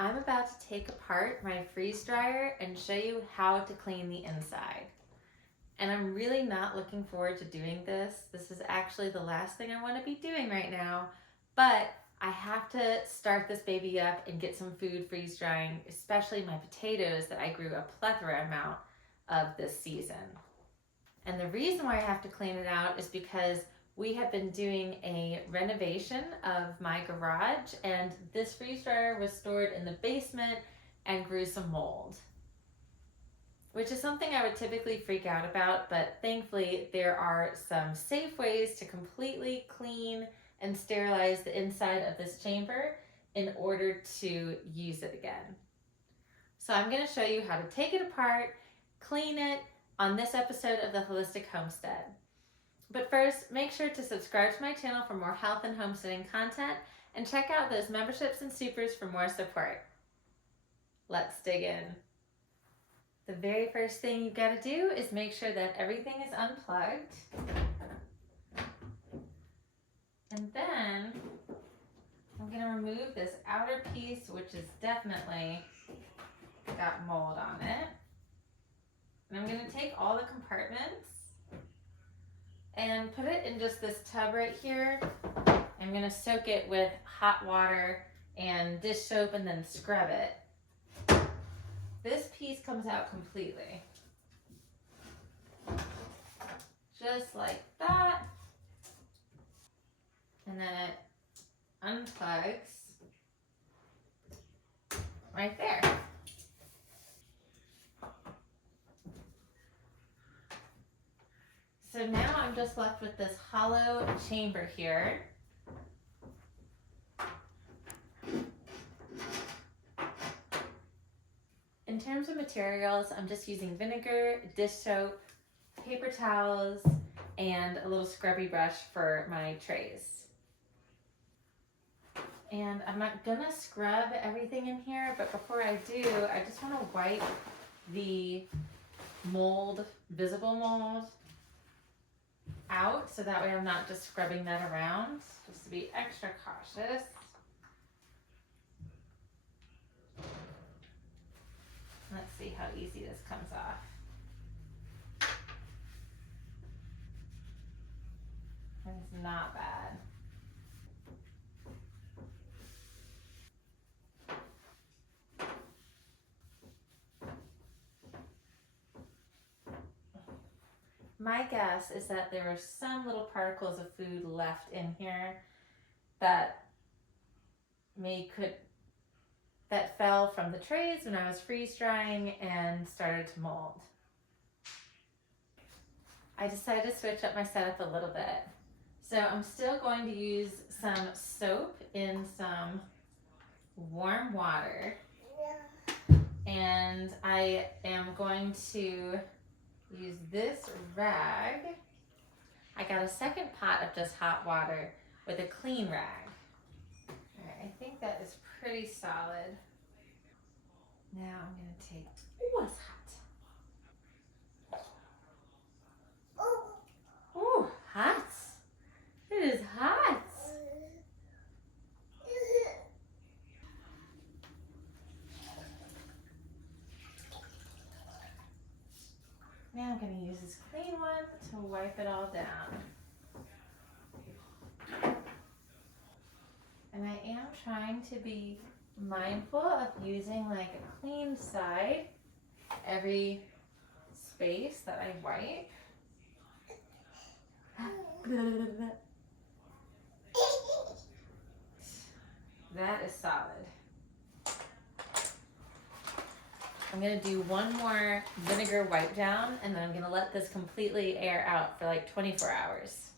I'm about to take apart my freeze dryer and show you how to clean the inside. And I'm really not looking forward to doing this. This is actually the last thing I want to be doing right now, but I have to start this baby up and get some food freeze drying, especially my potatoes that I grew a plethora amount of this season. And the reason why I have to clean it out is because we have been doing a renovation of my garage, and this freeze dryer was stored in the basement and grew some mold, which is something I would typically freak out about, but thankfully there are some safe ways to completely clean and sterilize the inside of this chamber in order to use it again. So I'm going to show you how to take it apart, clean it on this episode of the Holistic Homestead. But first, make sure to subscribe to my channel for more health and homesteading content, and check out those memberships and supers for more support. Let's dig in. The very first thing you've got to do is make sure that everything is unplugged. And then I'm going to remove this outer piece, which is definitely got mold on it. And I'm going to take all the compartments and put it in just this tub right here. I'm going to soak it with hot water and dish soap and then scrub it. This piece comes out completely. Just like that. And then it unplugs right there. So now I'm just left with this hollow chamber here. In terms of materials, I'm just using vinegar, dish soap, paper towels, and a little scrubby brush for my trays. And I'm not gonna scrub everything in here, but before I do, I just wanna wipe the mold, visible mold, out, so that way I'm not just scrubbing that around, just to be extra cautious. Let's see how easy this comes off. It's not bad. My guess is that there were some little particles of food left in here that that fell from the trays when I was freeze drying and started to mold. I decided to switch up my setup a little bit. So I'm still going to use some soap in some warm water, and I am going to use this rag. I got a second pot of just hot water with a clean rag. All right, I think that is pretty solid. Now I'm going to take, ooh, it's hot. Ooh, hot. It is hot. Now I'm going to use this clean one to wipe it all down. And I am trying to be mindful of using like a clean side every space that I wipe. That is solid. I'm gonna do one more vinegar wipe down, and then I'm gonna let this completely air out for like 24 hours.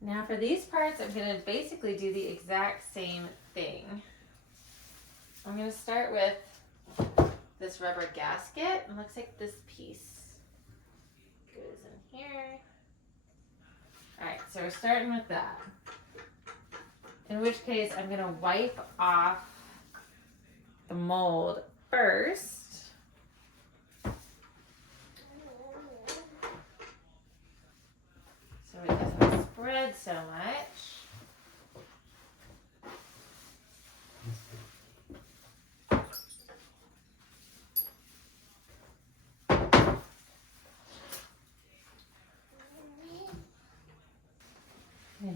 Now for these parts, I'm gonna basically do the exact same thing. I'm gonna start with this rubber gasket. It looks like this piece goes in here. All right, so we're starting with that. In which case, I'm gonna wipe off the mold first. So it doesn't spread so much.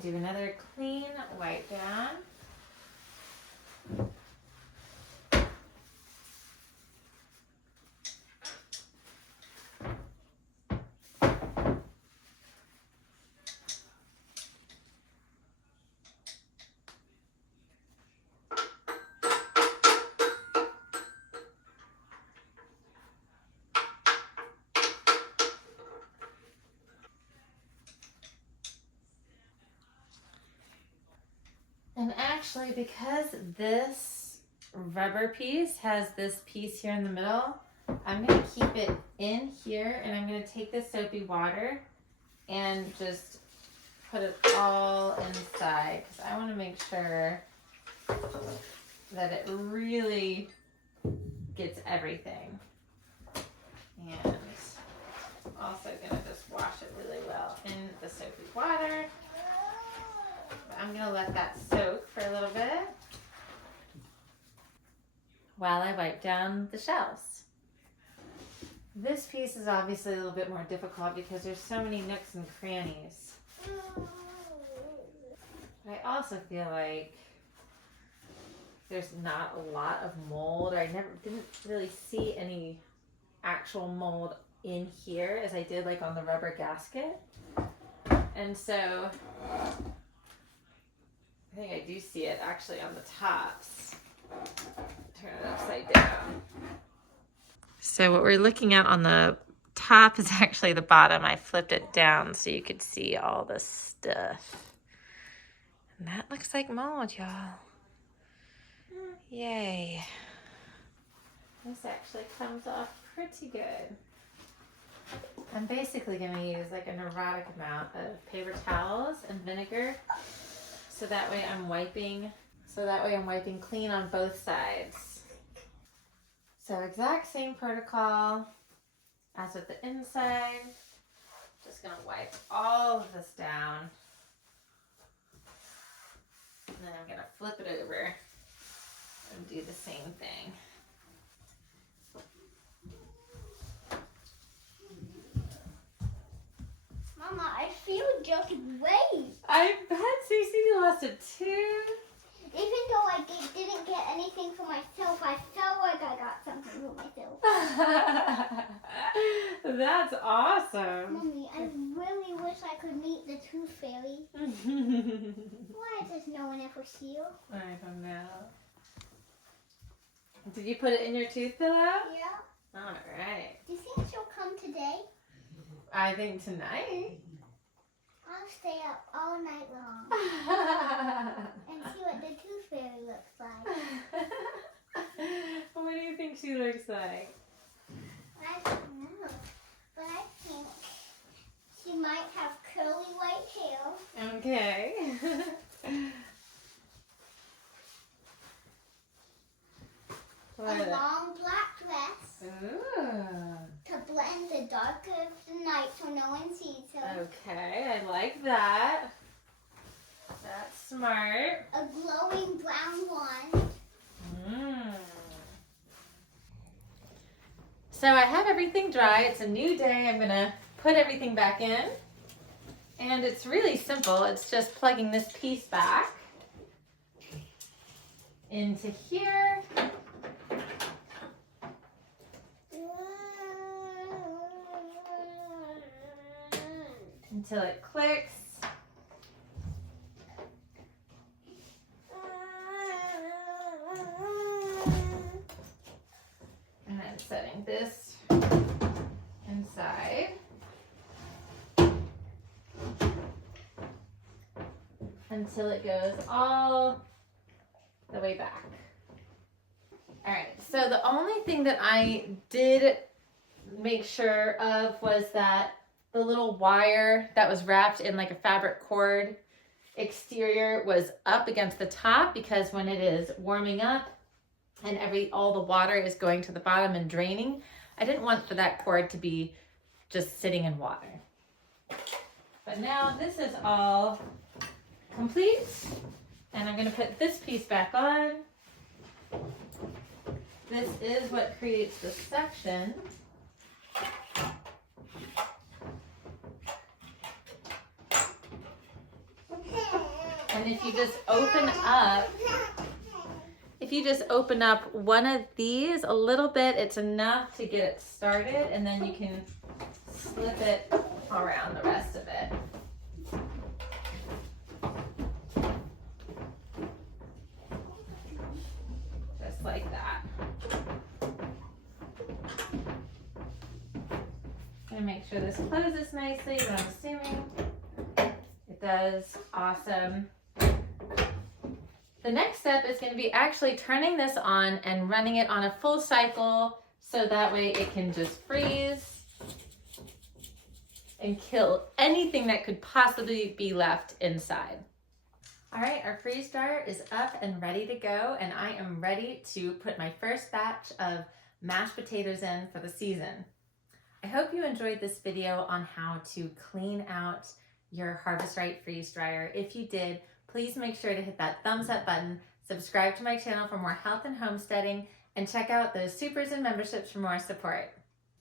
do another clean wipe down. And actually, because this rubber piece has this piece here in the middle, I'm going to keep it in here, and I'm going to take this soapy water and just put it all inside, because I want to make sure that it really gets everything. And I'm also going to just wash it really well in the soapy water. I'm going to let that soak for a little bit while I wipe down the shelves. This piece is obviously a little bit more difficult because there's so many nooks and crannies. But I also feel like there's not a lot of mold. I didn't really see any actual mold in here as I did like on the rubber gasket. And so I think I do see it actually on the tops. Turn it upside down. So what we're looking at on the top is actually the bottom. I flipped it down so you could see all the stuff. And that looks like mold, y'all. Yay. This actually comes off pretty good. I'm basically going to use like a neurotic amount of paper towels and vinegar. So that way I'm wiping clean on both sides. So exact same protocol as with the inside. Just gonna wipe all of this down. And then I'm gonna flip it over and do the same thing. Mama, I feel just great. I bet Cece lost a tooth. Even though I didn't get anything for myself, I felt like I got something for myself. That's awesome. Mommy, I really wish I could meet the tooth fairy. Why does no one ever see you? I don't know. Did you put it in your tooth pillow? Yeah. All right. Do you think she'll come today? I think tonight. I'll stay up all night long and see what the tooth fairy looks like. What do you think she looks like? I don't know, but I think she might have curly white hair. Okay. A long black dress. Ooh. To blend the dark of the night so no one sees her. Okay, I like that. That's smart. A glowing brown one. So I have everything dry. It's a new day. I'm gonna put everything back in. And it's really simple. It's just plugging this piece back into here. Until it clicks. And then setting this inside. Until it goes all the way back. All right, so the only thing that I did make sure of was that the little wire that was wrapped in like a fabric cord exterior was up against the top, because when it is warming up and all the water is going to the bottom and draining, I didn't want for that cord to be just sitting in water. But now this is all complete, and I'm going to put this piece back on. This is what creates the section. And if you just open up one of these a little bit, it's enough to get it started, and then you can slip it around the rest of it. Just like that. Gonna make sure this closes nicely, but I'm assuming it does. Awesome. The next step is going to be actually turning this on and running it on a full cycle so that way it can just freeze and kill anything that could possibly be left inside. All right, our freeze dryer is up and ready to go, and I am ready to put my first batch of mashed potatoes in for the season. I hope you enjoyed this video on how to clean out your Harvest Right freeze dryer. If you did, please make sure to hit that thumbs up button, subscribe to my channel for more health and homesteading, and check out those supers and memberships for more support.